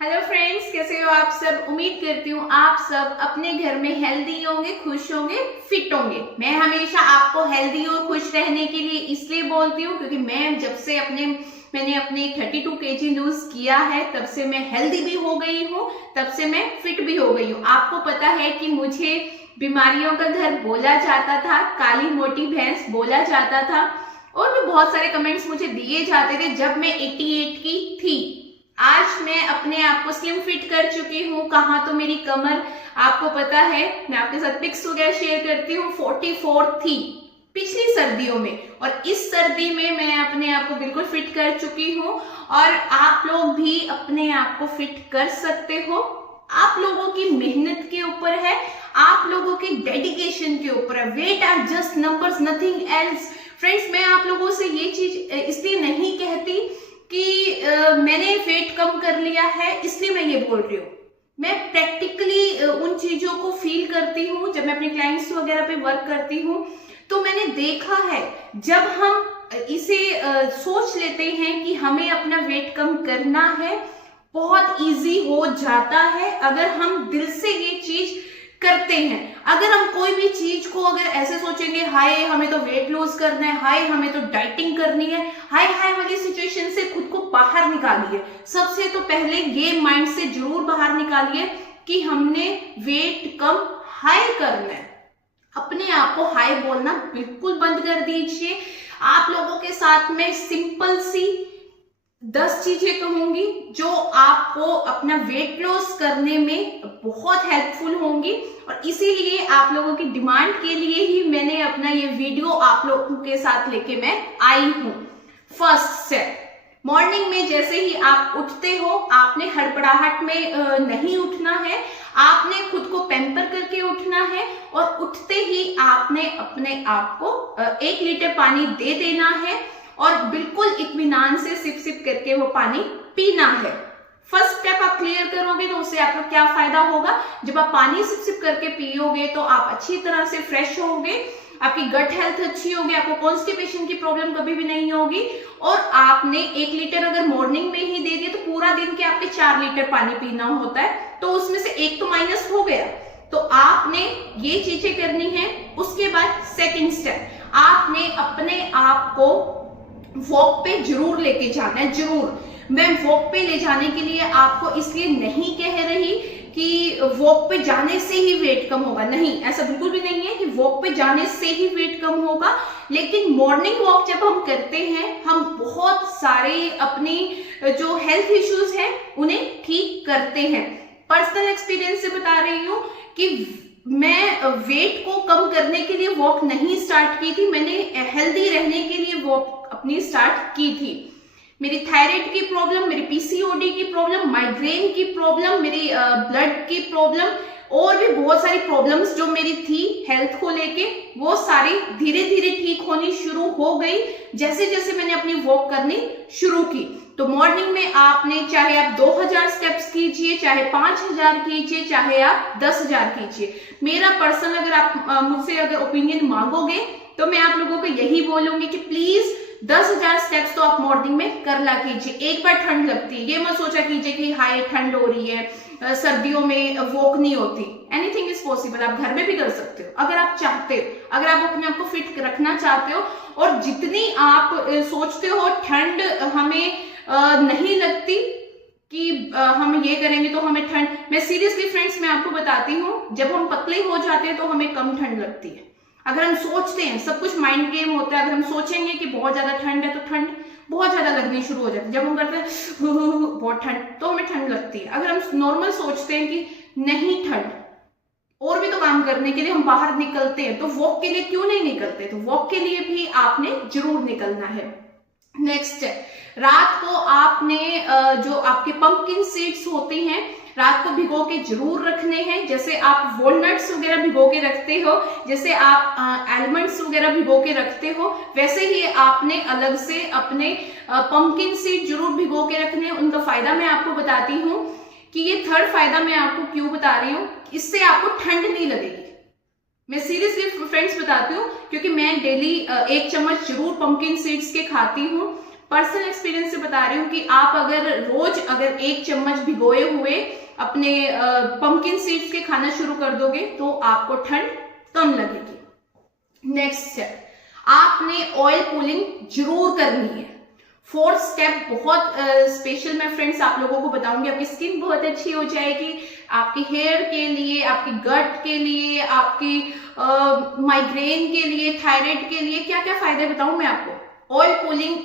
Hello friends, कैसे हो आप सब। उम्मीद करती हूँ आप सब अपने घर में हेल्दी होंगे, खुश होंगे, फिट होंगे। मैं हमेशा आपको हेल्दी और खुश रहने के लिए इसलिए बोलती हूँ क्योंकि मैं जब से मैंने अपने 32 kg लूज किया है तब से मैं हेल्दी भी हो गई हूँ, तब से मैं फिट भी हो गई हूँ। आपको पता है कि मुझे बीमारियों का घर बोला जाता था, काली मोटी भैंस बोला जाता था और भी बहुत सारे कमेंट्स मुझे दिए जाते थे जब मैं 88 की थी। आज मैं अपने आप को स्लिम फिट कर चुकी हूँ। कहाँ तो मेरी कमर, आपको पता है, मैं आपके साथ पिक्स वगैरह शेयर करती हूँ, 44 थी पिछली सर्दियों में और इस सर्दी में मैं अपने आप को बिल्कुल फिट कर चुकी हूँ। और आप लोग भी अपने आप को फिट कर सकते हो। आप लोगों की मेहनत के ऊपर है, आप लोगों के डेडिकेशन के ऊपर है। Weight are just numbers, nothing else. Friends, मैं आप लोगों से ये चीज इसलिए नहीं कहती कि मैंने वेट कम कर लिया है इसलिए मैं ये बोल रही हूँ। मैं प्रैक्टिकली उन चीजों को फील करती हूँ जब मैं अपने क्लाइंट्स वगैरह पे वर्क करती हूँ, तो मैंने देखा है जब हम इसे सोच लेते हैं कि हमें अपना वेट कम करना है, बहुत इजी हो जाता है अगर हम दिल से ये चीज करते हैं। अगर हम कोई भी चीज को अगर ऐसे सोचेंगे, हाय हमें तो वेट लॉस करना है, हाय हमें तो डाइटिंग करनी है, हाय हाय वाली सिचुएशन से खुद को बाहर निकालिए। सबसे तो पहले ये माइंड से जरूर बाहर निकालिए कि हमने वेट कम हाई करना है। अपने आप को हाई बोलना बिल्कुल बंद कर दीजिए। आप लोगों के साथ में सिंपल सी 10 चीजें कहूंगी जो आपको अपना वेट लॉस करने में बहुत हेल्पफुल होंगी और इसीलिए आप लोगों की डिमांड के लिए ही मैंने अपना ये वीडियो आप लोगों के साथ लेके मैं आई हूं। फर्स्ट स्टेप, मॉर्निंग में जैसे ही आप उठते हो, आपने हड़बड़ाहट में नहीं उठना है, आपने खुद को पैम्पर करके उठना है और उठते ही आपने अपने आप को 1 लीटर पानी दे देना है और बिल्कुल इत्मीनान से सिप सिप करके वो पानी पीना है। फर्स्ट स्टेप आप क्लियर करोगे तो उससे आपको क्या फायदा होगा, जब आप पानी सिप सिप करके पियोगे तो आप अच्छी तरह से फ्रेश होगे, आपकी गट हेल्थ अच्छी होगी, आपको कॉन्स्टिपेशन की प्रॉब्लम कभी भी नहीं होगी। और आपने 1 लीटर अगर मॉर्निंग में ही दे दिया तो पूरा दिन के आपके 4 लीटर पानी पीना होता है, तो उसमें से 1 तो माइनस हो गया। तो आपने ये चीजें करनी है। उसके बाद सेकंड स्टेप, आपने अपने आप को वॉक पे जरूर लेके जाना है, जरूर। मैं वॉक पे ले जाने के लिए आपको इसलिए नहीं कह रही कि वॉक पे जाने से ही वेट कम होगा, नहीं, ऐसा बिल्कुल भी नहीं है कि वॉक पे जाने से ही वेट कम होगा। लेकिन मॉर्निंग वॉक जब हम करते हैं, हम बहुत सारे अपनी जो हेल्थ इश्यूज हैं उन्हें ठीक करते हैं। पर्सनल एक्सपीरियंस से बता रही हूँ कि मैं वेट को कम करने के लिए वॉक नहीं स्टार्ट की थी, मैंने हेल्दी रहने के लिए वॉक अपनी स्टार्ट की थी। मेरी थायराइड की प्रॉब्लम, मेरी पीसीओडी की प्रॉब्लम, माइग्रेन की प्रॉब्लम, मेरी ब्लड की प्रॉब्लम और भी बहुत सारी प्रॉब्लम्स जो मेरी थी हेल्थ को लेके, वो सारी धीरे धीरे ठीक होनी शुरू हो गई जैसे जैसे मैंने अपनी वॉक करनी शुरू की। तो मॉर्निंग में आपने, चाहे आप 2000 स्टेप्स कीजिए, चाहे 5000 कीजिए, चाहे आप 10,000 कीजिए। मेरा पर्सनल अगर आप मुझसे अगर ओपिनियन मांगोगे तो मैं आप लोगों को यही बोलूंगी कि प्लीज 10,000 स्टेप्स तो आप मॉर्निंग में कर ला कीजिए। एक बार ठंड लगती है, ये मत सोचा कीजिए कि हाय ठंड हो रही है, सर्दियों में वॉक नहीं होती। एनीथिंग इज पॉसिबल, आप घर में भी कर सकते हो अगर आप चाहते हो, अगर आप अपने आप को फिट रखना चाहते हो। और जितनी आप सोचते हो ठंड हमें नहीं लगती कि हम ये करेंगे तो हमें ठंड, मैं सीरियसली फ्रेंड्स मैं आपको बताती हूँ, जब हम पतले हो जाते हैं तो हमें कम ठंड लगती है। अगर हम सोचते हैं, सब कुछ माइंड गेम होता है, अगर हम सोचेंगे कि बहुत ज्यादा ठंड है तो ठंड बहुत ज्यादा लगनी शुरू हो जाती है। जब हम करते हैं बहुत ठंड तो हमें ठंड लगती है। अगर हम नॉर्मल सोचते हैं कि नहीं ठंड, और भी तो काम करने के लिए हम बाहर निकलते हैं, तो वॉक के लिए क्यों नहीं निकलते, तो वॉक के लिए भी आपने जरूर निकलना है। नेक्स्ट है, रात को आपने जो आपके पंपकिन सीड्स होती हैं रात को भिगो के जरूर रखने हैं। जैसे आप वॉलनट्स वगैरह भिगो के रखते हो, जैसे आप आलमंड्स वगैरह भिगो के रखते हो, वैसे ही आपने अलग से अपने पंपकिन सीड जरूर भिगो के रखने हैं। उनका फायदा मैं आपको बताती हूँ कि ये थर्ड फायदा मैं आपको क्यों बता रही हूँ, इससे आपको ठंड नहीं लगेगी। मैं सीरियसली फ्रेंड्स बताती हूँ, क्योंकि मैं डेली 1 चम्मच जरूर पंपकिन सीड्स के खाती हूँ। पर्सनल एक्सपीरियंस से बता रही हूँ कि आप अगर 1 चम्मच भिगोए हुए अपने पंपकिन सीड्स के खाना शुरू कर दोगे तो आपको ठंड कम लगेगी। नेक्स्ट स्टेप, आपने ऑयल पुलिंग जरूर करनी है। 4th स्टेप बहुत स्पेशल मैं फ्रेंड्स आप लोगों को बताऊंगी। आपकी स्किन बहुत अच्छी हो जाएगी, आपके हेयर के लिए, आपकी गट के लिए, आपकी माइग्रेन के लिए, थायराइड के लिए क्या क्या फायदे बताऊं मैं आपको। ऑयल पुलिंग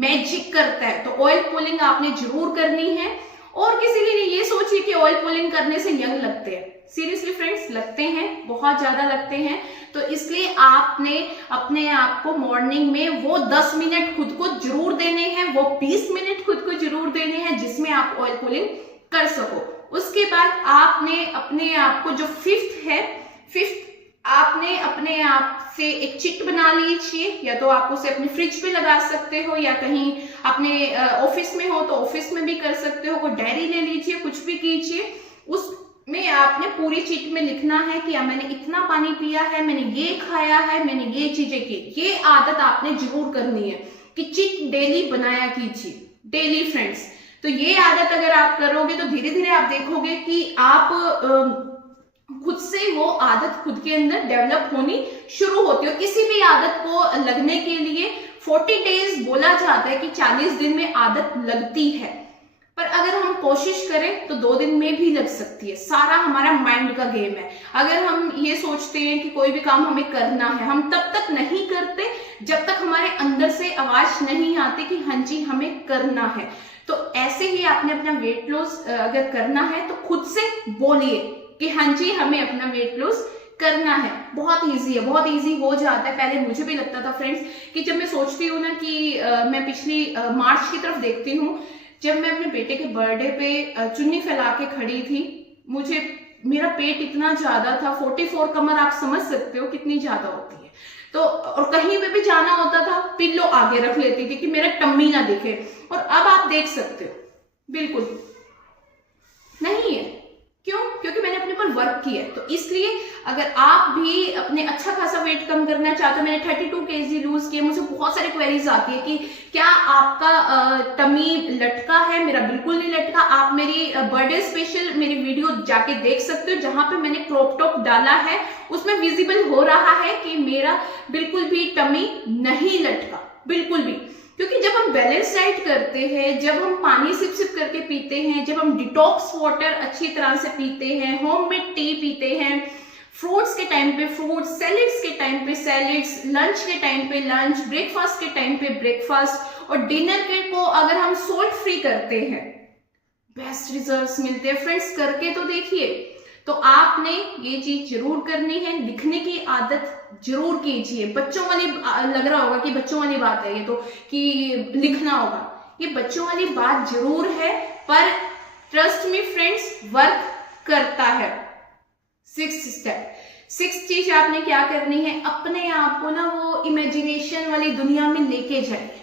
मैजिक करता है, तो ऑयल पुलिंग आपने जरूर करनी है। और किसी के लिए ये सोचिए कि ऑयल पुलिंग करने से यंग लगते हैं, सीरियसली फ्रेंड्स लगते हैं, बहुत ज्यादा लगते हैं। तो इसलिए आपने अपने आप को मॉर्निंग में वो 10 मिनट खुद को जरूर देने हैं, वो 20 मिनट खुद को जरूर देने हैं जिसमें आप ऑयल पुलिंग कर सको। उसके बाद आपने अपने आप को जो 5th आपने अपने आप से एक चिट बना लीजिए, या तो आप उसे अपने फ्रिज पे लगा सकते हो, या कहीं अपने ऑफिस में हो तो ऑफिस में भी कर सकते हो। कोई डायरी ले लीजिए, कुछ भी कीजिए, उसमें आपने पूरी चिट में लिखना है कि मैंने इतना पानी पिया है, मैंने ये खाया है, मैंने ये चीजें की। ये आदत आपने जरूर करनी है कि चिट डेली बनाया कीजिए, डेली फ्रेंड्स। तो ये आदत अगर आप करोगे तो धीरे धीरे आप देखोगे कि आप खुद से वो आदत खुद के अंदर डेवलप होनी शुरू होती है। किसी भी आदत को लगने के लिए 40 डेज बोला जाता है कि 40 दिन में आदत लगती है, पर अगर हम कोशिश करें तो 2 दिन में भी लग सकती है। सारा हमारा माइंड का गेम है। अगर हम ये सोचते हैं कि कोई भी काम हमें करना है, हम तब तक नहीं करते जब तक हमारे अंदर से आवाज नहीं आती कि हाँ जी हमें करना है। तो ऐसे ही आपने अपना वेट लॉस अगर करना है तो खुद से बोलिए कि हाँ जी हमें अपना वेट लॉस करना है। बहुत इजी है, बहुत इजी हो जाता है। पहले मुझे भी लगता था फ्रेंड्स कि जब मैं सोचती हूँ ना कि मैं पिछली मार्च की तरफ देखती हूँ, जब मैं अपने बेटे के बर्थडे पे चुन्नी फैला के खड़ी थी, मेरा पेट इतना ज्यादा था, 44 कमर आप समझ सकते हो कितनी ज्यादा होती है। तो और कहीं पे भी जाना होता था पिल्लो आगे रख लेती थी कि मेरा टम्मी ना दिखे, और अब आप देख सकते हो बिल्कुल नहीं है। क्यों? क्योंकि मैंने अपने पर वर्क किया है। तो इसलिए अगर आप भी अपने अच्छा खासा वेट कम करना चाहते हो, मैंने 32 kg लूज किया। मुझे बहुत सारी क्वेरीज आती है कि क्या आपका टमी लटका है? मेरा बिल्कुल नहीं लटका। आप मेरी बर्थडे स्पेशल मेरी वीडियो जाके देख सकते हो, जहां पे मैंने क्रॉप टॉप डाला है उसमें विजिबल हो रहा है कि मेरा बिल्कुल भी टमी नहीं लटका, बिल्कुल भी। क्योंकि जब हम बैलेंस डाइट करते हैं, जब हम पानी सिप सिप करके पीते हैं, जब हम डिटॉक्स वाटर अच्छी तरह से पीते हैं, होममेड टी पीते हैं, फ्रूट्स के टाइम पे फ्रूट्स, सैलेड्स के टाइम पे सैलेड्स, लंच के टाइम पे लंच, ब्रेकफास्ट के टाइम पे ब्रेकफास्ट, और डिनर के को अगर हम सोल्ट फ्री करते हैं, बेस्ट रिजल्ट्स मिलते हैं फ्रेंड्स। करके तो देखिए। तो आपने ये चीज जरूर करनी है, लिखने की आदत जरूर कीजिए। बच्चों वाली लग रहा होगा कि बच्चों वाली बात है ये तो, कि लिखना होगा, ये बच्चों वाली बात जरूर है, पर ट्रस्ट मी फ्रेंड्स वर्क करता है। 6th स्टेप, 6th चीज आपने क्या करनी है, अपने आप को ना वो इमेजिनेशन वाली दुनिया में लेके जाइए।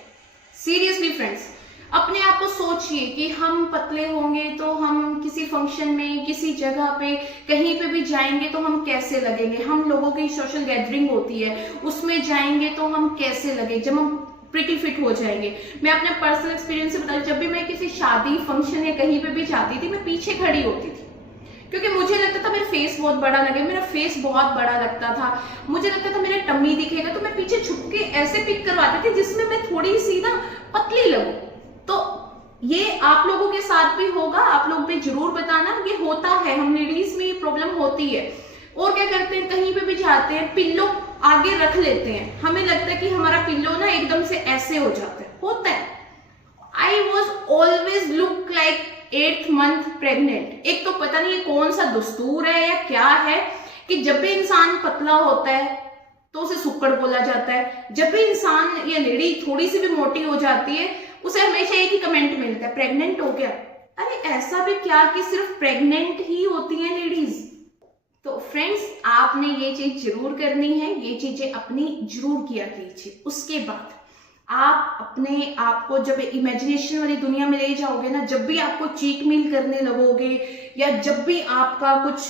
सीरियसली फ्रेंड्स, अपने आप को सोचिए कि हम पतले होंगे तो हम किसी फंक्शन में, किसी जगह पे, कहीं पे भी जाएंगे तो हम कैसे लगेंगे। हम लोगों की सोशल गैदरिंग होती है, उसमें जाएंगे तो हम कैसे लगेंगे जब हम प्रिटी फिट हो जाएंगे। मैं अपने पर्सनल एक्सपीरियंस से बता रही हूँ, जब भी मैं किसी शादी फंक्शन या कहीं पे भी जाती थी, मैं पीछे खड़ी होती थी, क्योंकि मुझे लगता था मेरा फेस बहुत बड़ा लगे, मेरा फेस बहुत बड़ा लगता था, मुझे लगता था मेरा टम्मी दिखेगा, तो मैं पीछे छुप के ऐसे पिक करवाती थी जिसमें मैं थोड़ी सी ना पतली लगूं। तो ये आप लोगों के साथ भी होगा, आप लोग भी जरूर बताना, ये होता है, हम लेडीज में ये प्रॉब्लम होती है। और क्या करते हैं, कहीं पे भी जाते हैं पिल्लो आगे रख लेते हैं, हमें लगता है कि हमारा पिल्लो ना एकदम से ऐसे हो जाता है, होता है। I was always look like 8th month pregnant. एक तो पता नहीं कौन सा दस्तूर है या क्या है कि जब भी इंसान पतला होता है तो उसे सुक्कड़ बोला जाता है, जब भी इंसान या लेडी थोड़ी सी भी मोटी हो जाती है उसे हमेशा एक ही कमेंट मिलता है, प्रेग्नेंट हो गया। अरे ऐसा भी क्या कि सिर्फ प्रेग्नेंट ही होती हैं लेडीज। तो फ्रेंड्स आपने ये चीज जरूर करनी है, ये चीजें अपनी जरूर किया कीजिए। उसके बाद आप अपने आप को जब इमेजिनेशन वाली दुनिया में ले जाओगे ना, जब भी आपको चीट मील करने लगोगे, या जब भी आपका कुछ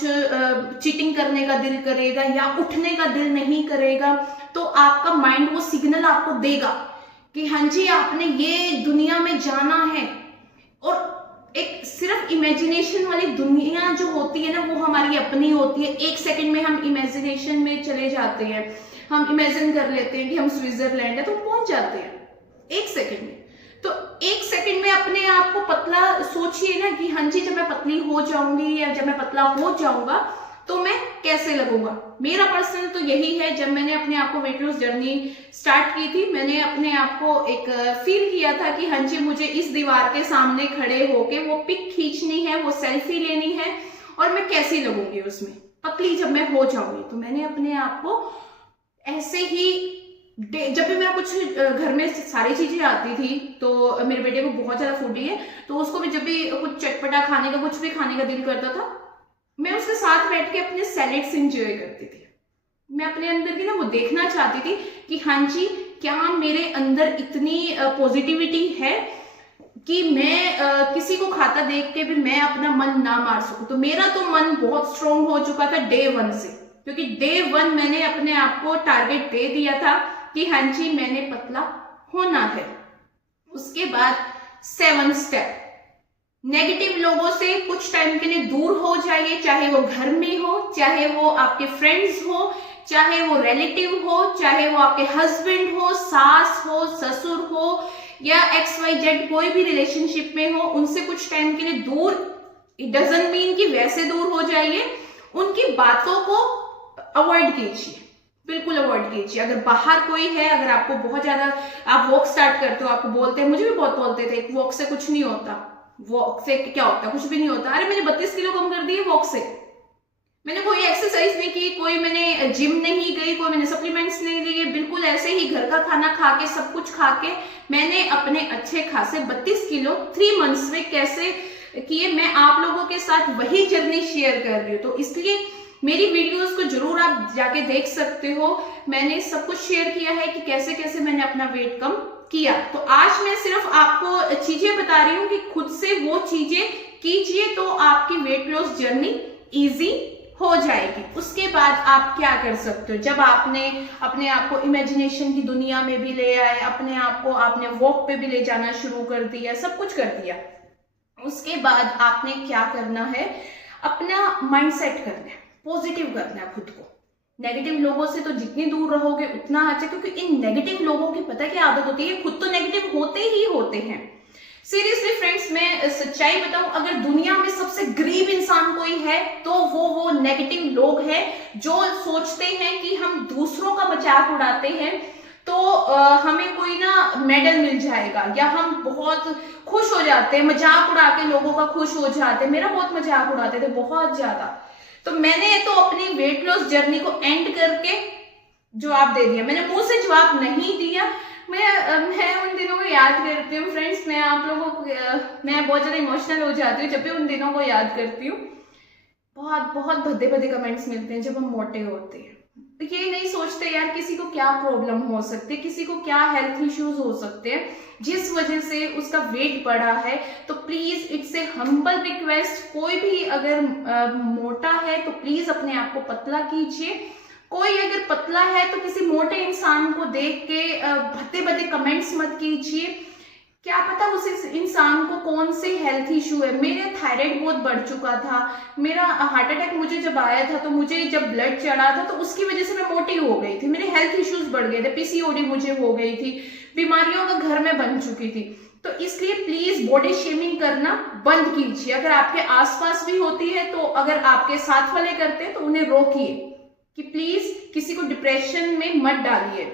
चीटिंग करने का दिल करेगा या उठने का दिल नहीं करेगा, तो आपका माइंड वो सिग्नल आपको देगा कि हाँ जी आपने ये दुनिया में जाना है, और एक सिर्फ इमेजिनेशन वाली दुनिया जो होती है ना वो हमारी अपनी होती है। एक सेकंड में हम इमेजिनेशन में चले जाते हैं, हम इमेजिन कर लेते हैं कि हम स्विट्जरलैंड है तो पहुंच जाते हैं एक सेकंड में। तो एक सेकंड में अपने आप को पतला सोचिए ना कि हाँ जी जब मैं पतली हो जाऊंगी या जब मैं पतला हो जाऊंगा तो मैं कैसे लगूंगा। मेरा पर्सनल तो यही है, जब मैंने अपने आप को वेट लॉस जर्नी स्टार्ट की थी मैंने अपने आप को एक फील किया था कि हाँ जी मुझे इस दीवार के सामने खड़े होके वो पिक खींचनी है, वो सेल्फी लेनी है और मैं कैसी लगूंगी उसमें पतली जब मैं हो जाऊंगी। तो मैंने अपने आप को ऐसे ही जब भी मैं कुछ घर में सारी चीजें आती थी, तो मेरे बेटे को बहुत ज्यादा फूडी है तो उसको भी जब भी कुछ चटपटा खाने का कुछ भी खाने का दिल करता था मैं उसके साथ बैठ के अपने सैलेड्स एंजॉय करती थी। मैं अपने अंदर की ना वो देखना चाहती थी कि हाँ जी क्या मेरे अंदर इतनी पॉजिटिविटी है कि मैं किसी को खाता देख के भी मैं अपना मन ना मार सकूं। तो मेरा तो मन बहुत स्ट्रोंग हो चुका था डे 1 से, क्योंकि डे 1 मैंने अपने आप को टारगेट दे दिया था कि हाँ जी मैंने पतला होना है। उसके बाद 7 स्टेप, नेगेटिव लोगों से कुछ टाइम के लिए दूर हो जाइए, चाहे वो घर में हो, चाहे वो आपके फ्रेंड्स हो, चाहे वो रिलेटिव हो, चाहे वो आपके हस्बैंड हो, सास हो, ससुर हो या XYZ कोई भी रिलेशनशिप में हो, उनसे कुछ टाइम के लिए दूर। इट डजंट मीन कि वैसे दूर हो जाइए, उनकी बातों को अवॉइड कीजिए, बिल्कुल अवॉइड कीजिए। अगर बाहर कोई है, अगर आपको बहुत ज्यादा आप वॉक स्टार्ट करते हो, आपको बोलते हैं, मुझे भी बहुत बोलते थे वॉक से कुछ नहीं होता, वॉक से क्या होता है, कुछ भी नहीं होता। अरे मैंने 32 किलो कम कर दिए वॉक से। मैंने कोई एक्सरसाइज नहीं की, कोई मैंने जिम नहीं गई, कोई मैंने सप्लीमेंट्स नहीं लिए, बिल्कुल ऐसे ही घर का खाना खा के सब कुछ खा के मैंने अपने अच्छे खासे 32 किलो 3 मंथ्स में कैसे किए, मैं आप लोगों के साथ वही जर्नी शेयर कर रही हूँ। तो इसलिए मेरी वीडियोस को जरूर आप जाके देख सकते हो, मैंने सब कुछ शेयर किया है कि कैसे कैसे मैंने अपना वेट कम किया। तो आज मैं सिर्फ आपको चीजें बता रही हूँ कि खुद से वो चीजें कीजिए तो आपकी वेट लॉस जर्नी इजी हो जाएगी। उसके बाद आप क्या कर सकते हो, जब आपने अपने आप को इमेजिनेशन की दुनिया में भी ले आए, अपने आप को आपने वॉक पे भी ले जाना शुरू कर दिया, सब कुछ कर दिया, उसके बाद आपने क्या करना है, अपना माइंड सेट करना है, पॉजिटिव करना है खुद को। नेगेटिव लोगों से तो जितनी दूर रहोगे उतना अच्छा, क्योंकि इन नेगेटिव लोगों की पता क्या आदत होती है, खुद तो नेगेटिव होते ही होते हैं। सीरियसली फ्रेंड्स, मैं सच्चाई बताऊं, अगर दुनिया में सबसे गरीब इंसान कोई है तो वो नेगेटिव लोग हैं जो सोचते हैं कि हम दूसरों का मजाक उड़ाते हैं तो हमें कोई ना मेडल मिल जाएगा, या हम बहुत खुश हो जाते हैं मजाक उड़ा के, लोगों का खुश हो जाते हैं। मेरा बहुत मजाक उड़ाते थे, बहुत ज्यादा। तो मैंने तो अपनी वेट लॉस जर्नी को एंड करके जवाब दे दिया, मैंने मुंह से जवाब नहीं दिया। मैं उन दिनों को याद करती हूँ फ्रेंड्स, मैं आप लोगों को मैं बहुत ज्यादा इमोशनल हो जाती हूँ जब भी उन दिनों को याद करती हूँ। बहुत बहुत भद्दे भद्दे कमेंट्स मिलते हैं जब हम मोटे होते हैं। तो ये नहीं सोचते यार किसी को क्या प्रॉब्लम हो सकती है, किसी को क्या हेल्थ इश्यूज हो सकते हैं जिस वजह से उसका वेट बढ़ा है। तो please it's a humble request, कोई भी अगर मोटा है तो प्लीज अपने आप को पतला कीजिए। कोई अगर पतला है तो किसी मोटे इंसान को देख के भद्दे भद्दे कमेंट्स मत कीजिए, क्या पता उस इंसान को कौन से हेल्थ इशू है। मेरे थायराइड बहुत बढ़ चुका था, मेरा हार्ट अटैक मुझे जब आया था तो मुझे जब ब्लड चढ़ा था तो उसकी वजह से मैं मोटी हो गई थी, मेरे हेल्थ इश्यूज बढ़ गए थे, PCOD मुझे हो गई थी, बीमारियों का घर में बन चुकी थी। तो इसलिए प्लीज बॉडी शेमिंग करना बंद कीजिए। अगर आपके आसपास भी होती है तो अगर आपके साथ वाले करते हैं तो उन्हें रोकिए कि प्लीज किसी को डिप्रेशन में मत डालिए।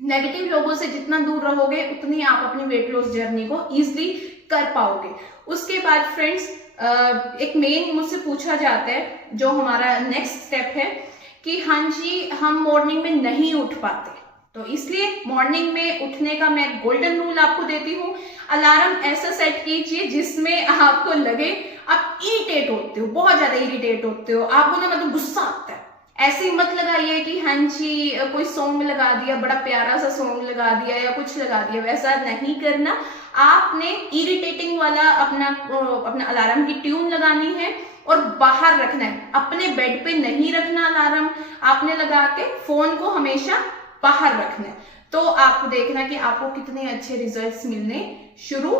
नेगेटिव लोगों से जितना दूर रहोगे उतनी आप अपनी वेट लॉस जर्नी को इजीली कर पाओगे। उसके बाद फ्रेंड्स, एक मेन मुझसे पूछा जाता है जो हमारा नेक्स्ट स्टेप है कि हाँ जी हम मॉर्निंग में नहीं उठ पाते, तो इसलिए मॉर्निंग में उठने का मैं गोल्डन रूल आपको देती हूँ। अलार्म ऐसा सेट कीजिए जिसमें आपको लगे आप इरिटेट होते हो, बहुत ज्यादा इरिटेट होते हो, आपको ना मतलब गुस्सा आता है। ऐसे ही मत लगाइए कि हाँ जी कोई सॉन्ग लगा दिया, बड़ा प्यारा सा सॉन्ग लगा दिया या कुछ लगा दिया, वैसा नहीं करना। आपने इरिटेटिंग वाला अपना अलार्म की ट्यून लगानी है और बाहर रखना है, अपने बेड पे नहीं रखना अलार्म, आपने लगा के फोन को हमेशा बाहर रखना है। तो आप देखना कि आपको कितने अच्छे रिजल्ट्स मिलने शुरू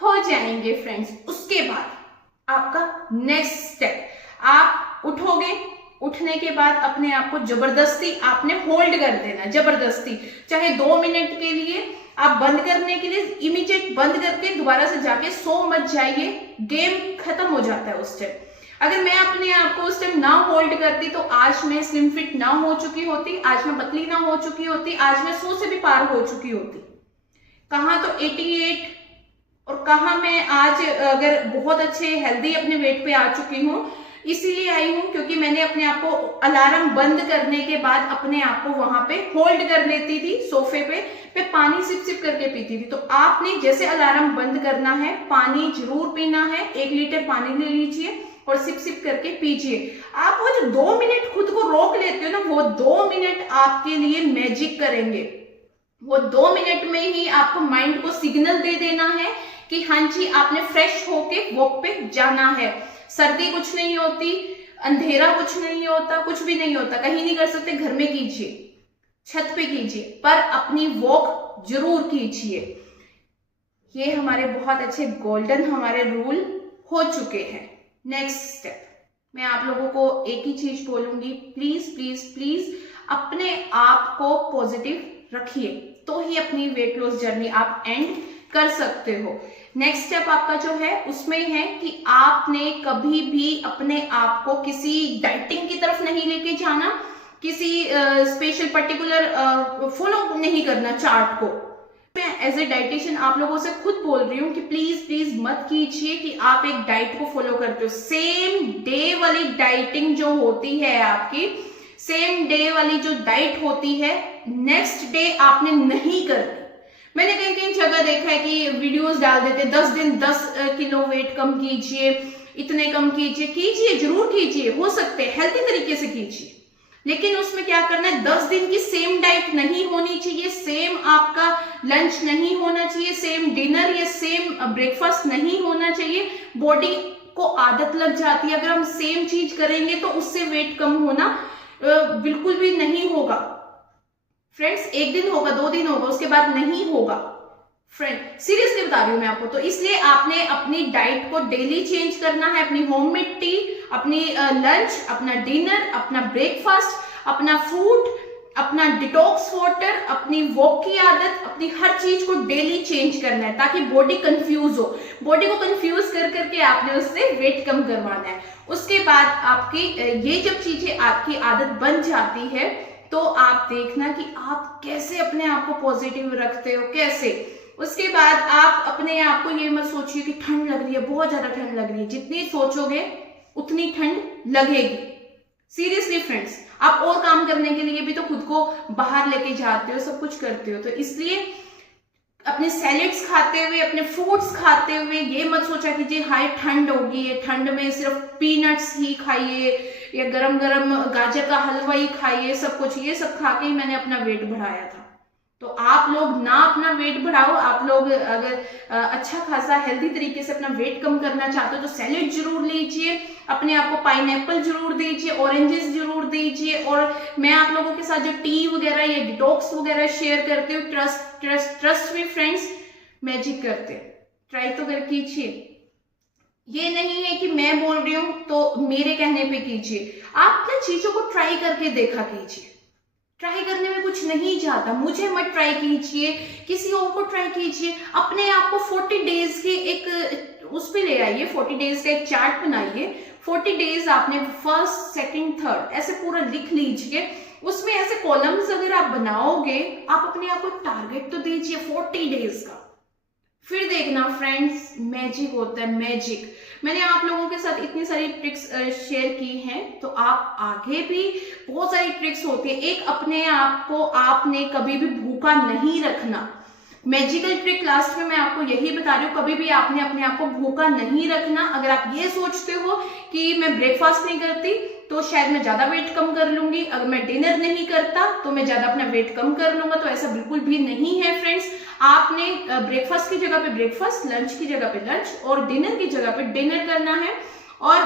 हो जाएंगे फ्रेंड्स। उसके बाद आपका नेक्स्ट स्टेप, आप उठोगे, उठने के बाद अपने आप को जबरदस्ती आपने होल्ड कर देना, जबरदस्ती, चाहे 2 मिनट के लिए। आप बंद करने के लिए इमीडिएट बंद करके दोबारा से जाके सो मत जाइए, गेम खत्म हो जाता है उस टाइम। अगर मैं अपने आप को उस टाइम ना होल्ड करती तो आज मैं स्लिम फिट ना हो चुकी होती, आज मैं पतली ना हो चुकी होती, आज मैं 100 से भी पार हो चुकी होती। कहाँ तो 88 और कहाँ मैं आज अगर बहुत अच्छे हेल्दी अपने वेट पे आ चुकी हूँ। इसीलिए आई हूँ क्योंकि मैंने अपने आप को अलार्म बंद करने के बाद अपने आप को वहां पे होल्ड कर लेती थी सोफे पे, मैं पानी सिप सिप करके पीती थी। तो आपने जैसे अलार्म बंद करना है, पानी जरूर पीना है, 1 लीटर पानी ले लीजिए और सिप सिप करके पीजिए। आप वो जो 2 मिनट खुद को रोक लेते हो ना, वो 2 मिनट आपके लिए मैजिक करेंगे। वो 2 मिनट में ही आपको माइंड को सिग्नल दे देना है कि हाँ जी आपने फ्रेश होके वॉक पे जाना है। सर्दी कुछ नहीं होती, अंधेरा कुछ नहीं होता, कुछ भी नहीं होता, कहीं नहीं कर सकते, घर में कीजिए, छत पे कीजिए, पर अपनी वॉक जरूर कीजिए। ये हमारे बहुत अच्छे गोल्डन हमारे रूल हो चुके हैं। नेक्स्ट स्टेप, मैं आप लोगों को एक ही चीज बोलूंगी, प्लीज प्लीज प्लीज अपने आप को पॉजिटिव रखिए, तो ही अपनी वेट लॉस जर्नी आप एंड कर सकते हो। नेक्स्ट स्टेप आपका जो है उसमें है कि आपने कभी भी अपने आप को किसी डाइटिंग की तरफ नहीं लेके जाना, किसी स्पेशल पर्टिकुलर फॉलो नहीं करना चार्ट को। मैं एज ए डाइटिशियन आप लोगों से खुद बोल रही हूँ कि प्लीज प्लीज मत कीजिए कि आप एक डाइट को फॉलो करते हो। सेम डे वाली डाइटिंग जो होती है आपकी, सेम डे वाली जो डाइट होती है, नेक्स्ट डे आपने नहीं करनी। मैंने कहीं कहीं जगह देखा है कि वीडियोस डाल देते 10 दिन 10 किलो वेट कम कीजिए, इतने कम कीजिए, कीजिए जरूर कीजिए, हो सकते हैं हेल्थी तरीके से कीजिए, लेकिन उसमें क्या करना है, 10 दिन की सेम डाइट नहीं होनी चाहिए, सेम आपका लंच नहीं होना चाहिए, सेम डिनर या सेम ब्रेकफास्ट नहीं होना चाहिए। बॉडी को आदत लग जाती है, अगर हम सेम चीज करेंगे तो उससे वेट कम होना बिल्कुल भी नहीं होगा फ्रेंड्स। 1 दिन होगा, 2 दिन होगा, उसके बाद नहीं होगा फ्रेंड, सीरियसली बता रही हूं मैं आपको। तो इसलिए आपने अपनी डाइट को डेली चेंज करना है, अपनी होममेड टी, अपनी लंच, अपना डिनर, अपना ब्रेकफास्ट, अपना फ्रूट, अपना डिटॉक्स वाटर, अपनी वॉक की आदत, अपनी हर चीज को डेली चेंज करना है ताकि बॉडी कंफ्यूज हो। बॉडी को कंफ्यूज कर करके आपने उससे वेट कम करवाना है। उसके बाद आपकी ये जब चीजें आपकी आदत बन जाती है तो आप देखना कि आप कैसे अपने आप को पॉजिटिव रखते हो, कैसे। उसके बाद आप अपने आप को ये मत सोचिए कि ठंड लग रही है, बहुत ज्यादा ठंड लग रही है, जितनी सोचोगे उतनी ठंड लगेगी। सीरियसली फ्रेंड्स, आप और काम करने के लिए भी तो खुद को बाहर लेके जाते हो, सब कुछ करते हो, तो इसलिए अपने सैलेड्स खाते हुए, अपने फ्रूट्स खाते हुए ये मत सोचा कीजिए हाय ठंड होगी, ये ठंड में सिर्फ पीनट्स ही खाइए या गरम गरम गाजर का हलवा ही खाइए, सब कुछ ये सब खा के ही मैंने अपना वेट बढ़ाया था। तो आप लोग ना अपना वेट बढ़ाओ। आप लोग अगर अच्छा खासा हेल्दी तरीके से अपना वेट कम करना चाहते हो तो सैलेड जरूर लीजिए, अपने आप को पाइनएप्पल जरूर दीजिए, ऑरेंजेस जरूर दीजिए। और मैं आप लोगों के साथ जो टी वगैरह या डिटॉक्स वगैरह शेयर करती हूँ, ट्रस्ट में फ्रेंड्स, मैजिक करते, ट्राई तो कर कीजिए। ये नहीं है कि मैं बोल रही हूं तो मेरे कहने पे कीजिए, आप ना चीजों को ट्राई करके देखा कीजिए। ट्राई करने में कुछ नहीं जाता, मुझे मत ट्राई कीजिए, किसी और को ट्राई कीजिए। अपने आप को 40 डेज के एक उस पे ले आइए, 40 डेज का एक चार्ट बनाइए। 40 डेज आपने फर्स्ट, सेकंड, थर्ड ऐसे पूरा लिख लीजिए। उसमें ऐसे कॉलम्स अगर आप बनाओगे, आप अपने आप को टारगेट तो दीजिए 40 डेज का, फिर देखना फ्रेंड्स मैजिक होता है, मैजिक। मैंने आप लोगों के साथ इतनी सारी ट्रिक्स शेयर की हैं, तो आप आगे भी बहुत सारी ट्रिक्स होती है। एक, अपने आप को आपने कभी भी भूखा नहीं रखना। मैजिकल ट्रिक लास्ट में मैं आपको यही बता रही हूँ, कभी भी आपने अपने आप को भूखा नहीं रखना। अगर आप ये सोचते हो कि मैं ब्रेकफास्ट नहीं करती तो शायद मैं ज्यादा वेट कम कर लूंगी, अगर मैं डिनर नहीं करता तो मैं ज्यादा अपना वेट कम कर लूंगा, तो ऐसा बिल्कुल भी नहीं है फ्रेंड्स। आपने ब्रेकफास्ट की जगह पे ब्रेकफास्ट, लंच की जगह पे लंच और डिनर की जगह पे डिनर करना है। और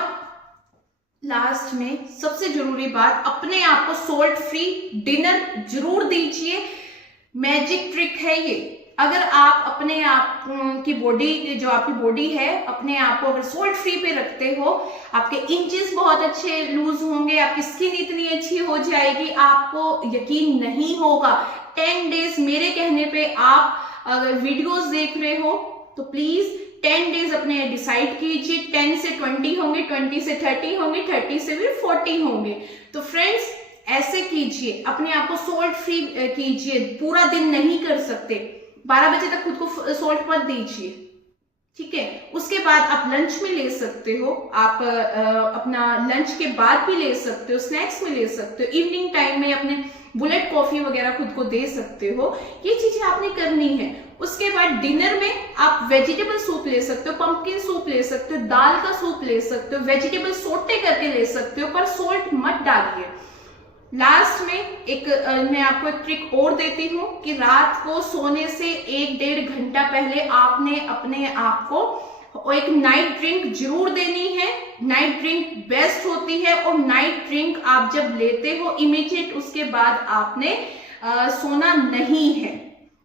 लास्ट में सबसे जरूरी बात, अपने आप को सोल्ट फ्री डिनर जरूर दीजिए। मैजिक ट्रिक है ये। अगर आप अपने आप की बॉडी, जो आपकी बॉडी है, अपने आप को अगर सोल्ट फ्री पे रखते हो, आपके इंचेस बहुत अच्छे लूज होंगे, आपकी स्किन इतनी अच्छी हो जाएगी, आपको यकीन नहीं होगा 10 डेज मेरे कहने पे आप अगर वीडियोस देख रहे हो तो प्लीज 10 डेज अपने डिसाइड कीजिए। 10 से 20 होंगे, 20 से 30 होंगे, 30 से भी 40 होंगे। तो फ्रेंड्स ऐसे कीजिए, अपने आप को सोल्ट फ्री कीजिए। पूरा दिन नहीं कर सकते, 12 बजे तक खुद को सोल्ट मत दीजिए, ठीक है। उसके बाद आप लंच में ले सकते हो, आप अपना लंच के बाद भी ले सकते हो, स्नैक्स में ले सकते हो, इवनिंग टाइम में अपने बुलेट कॉफी वगैरह खुद को दे सकते हो। ये चीजें आपने करनी है। उसके बाद डिनर में आप वेजिटेबल सूप ले सकते हो, पंपकिन सूप ले सकते हो, दाल का सूप ले सकते हो, वेजिटेबल सोटे करके ले सकते हो, पर सोल्ट मत डालिए। लास्ट में एक मैं आपको एक ट्रिक और देती हूँ कि रात को सोने से 1-1.5 घंटा पहले आपने अपने आप को एक नाइट ड्रिंक जरूर देनी है। नाइट ड्रिंक बेस्ट होती है, और नाइट ड्रिंक आप जब लेते हो इमीडिएट उसके बाद आपने सोना नहीं है।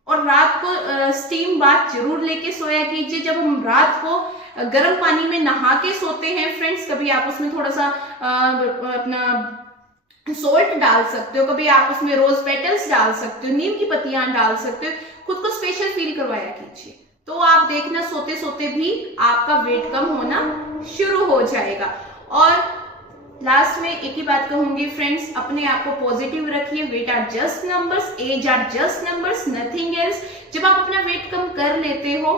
और रात को स्टीम बाथ जरूर लेके सोया कीजिए। जब हम रात को गर्म पानी में नहा के सोते हैं फ्रेंड्स, कभी आप उसमें थोड़ा सा अपना सोल्ट डाल सकते हो, कभी आप उसमें रोज पेटल्स डाल सकते हो, नीम की पत्तियां डाल सकते हो, खुद को स्पेशल फील करवाया कीजिए। तो आप देखना सोते सोते भी आपका वेट कम होना शुरू हो जाएगा। और लास्ट में एक ही बात कहूंगी फ्रेंड्स, अपने आप को पॉजिटिव रखिए। Weight are just numbers, age are just numbers, nothing else. जब आप अपना वेट कम कर लेते हो,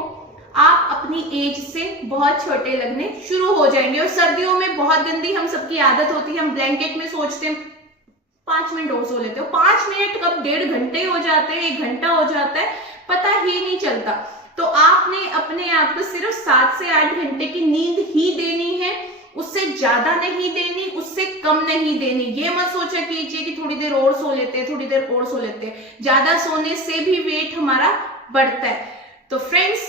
आप अपनी एज से बहुत छोटे लगने शुरू हो जाएंगे। और सर्दियों में बहुत गंदी हम सबकी आदत होती है, हम ब्लैंकेट में सोचते हैं 5 मिनट और सो लेते हो। 5 मिनट कब 1.5 घंटे हो जाते हैं, 1 घंटा हो जाता है, पता ही नहीं चलता। तो आपने अपने आप को सिर्फ 7 से 8 घंटे की नींद ही देनी है, उससे ज्यादा नहीं देनी, उससे कम नहीं देनी। ये मत सोचा कीजिए कि थोड़ी देर और सो लेते हैं, थोड़ी देर और सो लेते हैं। ज्यादा सोने से भी वेट हमारा बढ़ता है। तो फ्रेंड्स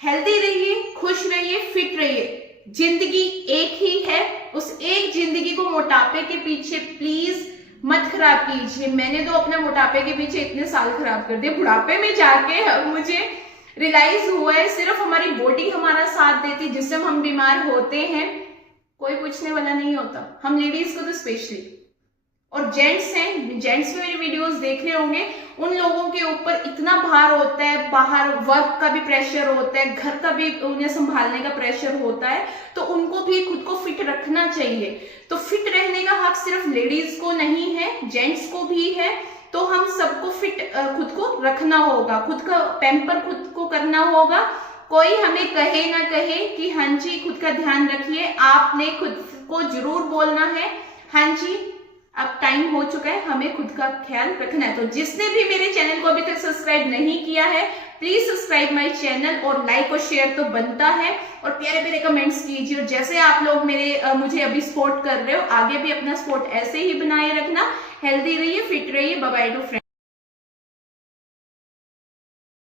हेल्दी रहिए, खुश रहिए, फिट रहिए। जिंदगी एक ही है, उस एक जिंदगी को मोटापे के पीछे प्लीज मत खराब कीजिए। मैंने तो अपना मोटापे के पीछे इतने साल खराब कर दिए, बुढ़ापे में जाके मुझे रियलाइज हुआ है सिर्फ हमारी बॉडी हमारा साथ देती, जिससे हम बीमार होते हैं कोई पूछने वाला नहीं होता, हम लेडीज को तो स्पेशली। और जेंट्स हैं, जेंट्स भी मेरी वीडियोस देख रहे होंगे, उन लोगों के ऊपर इतना भार होता है, बाहर वर्क का भी प्रेशर होता है, घर का भी उन्हें संभालने का प्रेशर होता है, तो उनको भी खुद को फिट रखना चाहिए। तो फिट रहने का हक सिर्फ लेडीज को नहीं है, जेंट्स को भी है। तो हम सबको फिट खुद को रखना होगा, खुद का पैम्पर खुद को करना होगा। कोई हमें कहे ना कहे कि हाँ जी खुद का ध्यान रखिए, आपने खुद को जरूर बोलना है हाँ जी अब टाइम हो चुका है, हमें खुद का ख्याल रखना है। तो जिसने भी मेरे चैनल को अभी तक सब्सक्राइब नहीं किया है, प्लीज सब्सक्राइब माय चैनल, और लाइक और शेयर तो बनता है, और प्यारे प्यारे कमेंट्स कीजिए। और जैसे आप लोग मुझे अभी सपोर्ट कर रहे हो, आगे भी अपना सपोर्ट ऐसे ही बनाए रखना। हेल्दी रहिए, फिट रहिए। Bye bye to friends.